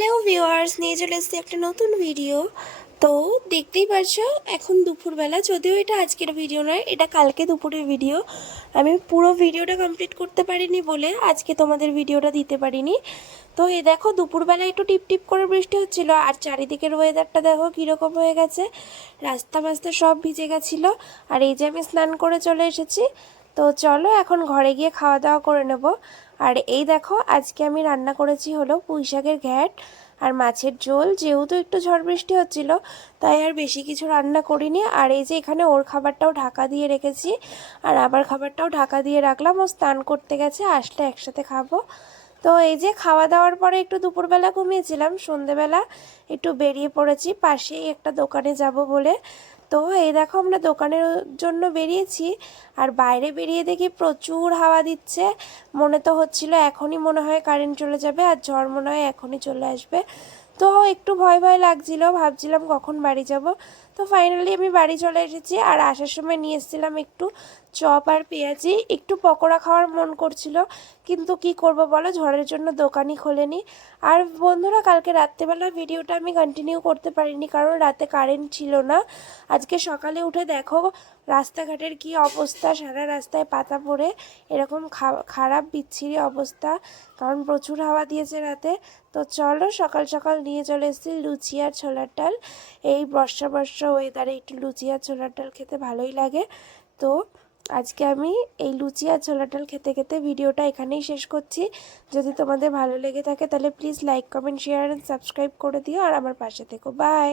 Hello viewers, নিয়ে চলে এসেছি একটা নতুন ভিডিও। তো দেখতেই পাচ্ছো এখন দুপুরবেলা, যদিও এটা আজকের ভিডিও নয়, এটা কালকে দুপুরের ভিডিও। আমি পুরো ভিডিওটা কমপ্লিট করতে পারিনি বলে আজকে তোমাদের ভিডিওটা দিতে পারিনি। তো এই দেখো দুপুরবেলা একটু টিপ টিপ করে বৃষ্টি হচ্ছিলো, আর চারিদিকের ওয়েদারটা দেখো কীরকম হয়ে গেছে, রাস্তা মাস্তা সব ভিজে গেছিলো। আর এই যে আমি স্নান করে চলে এসেছি। তো চলো এখন ঘরে গিয়ে খাওয়া দাওয়া করে নেব। আর এই দেখো আজকে আমি রান্না করেছি হলো পুঁই শাকের ঘ্যাট আর মাছের ঝোল। যেহেতু একটু ঝড় বৃষ্টি হচ্ছিল তাই আর বেশি কিছু রান্না করিনি। আর এই যে এখানে ওর খাবারটাও ঢাকা দিয়ে রেখেছি, আর আমার খাবারটাও ঢাকা দিয়ে রাখলাম। ও স্নান করতে গেছে, আসলে একসাথে খাবো। তো এই যে খাওয়া দাওয়ার পরে একটু দুপুরবেলা ঘুমিয়েছিলাম, সন্ধেবেলা একটু বেরিয়ে পড়েছি পাশেই একটা দোকানে যাব বলে। তো এই দেখো আমরা দোকানের জন্য বেরিয়েছি, আর বাইরে বেরিয়ে দেখি প্রচুর হাওয়া দিচ্ছে। মনে তো হচ্ছিল এখনই মনে হয় কারেন্ট চলে যাবে, আর ঝড় মনে হয় এখনই চলে আসবে। তো একটু ভয় ভয় লাগছিল, ভাবছিলাম কখন বাড়ি যাব। তো ফাইনালি আমি বাড়ি চলে এসেছি। আর আসার সময় নিয়ে এসেছিলাম একটু চপ আর পেঁয়াজি, একটু পকোড়া খাওয়ার মন করছিল, কিন্তু কি করব বলো, ঝড়ের জন্য দোকানই খোলেনি। আর বন্ধুরা, কালকে রাত্রেবেলা ভিডিওটা আমি কন্টিনিউ করতে পারিনি, কারণ রাতে কারেন্ট ছিল না। আজকে সকালে উঠে দেখো রাস্তাঘাটের কি অবস্থা, সারা রাস্তায় পাতা পড়ে এরকম খারাপ বিচ্ছিরি অবস্থা, কারণ প্রচুর হাওয়া দিয়েছে রাতে। তো চলো সকাল সকাল নিয়ে চলে এসেছি লুচি আর ছোলার ডাল। এই বর্ষা বর্ষা ওয়েদারে একটু লুচি আর ছোলার ডাল খেতে ভালোই লাগে। তো আজকে আমি এই লুচি আর ছোলার ডাল খেতে খেতে ভিডিওটা এখানেই শেষ করছি। যদি তোমাদের ভালো লেগে থাকে তাহলে please like, comment, share and subscribe করে দিও, আর আমার পাশে থেকো। বাই।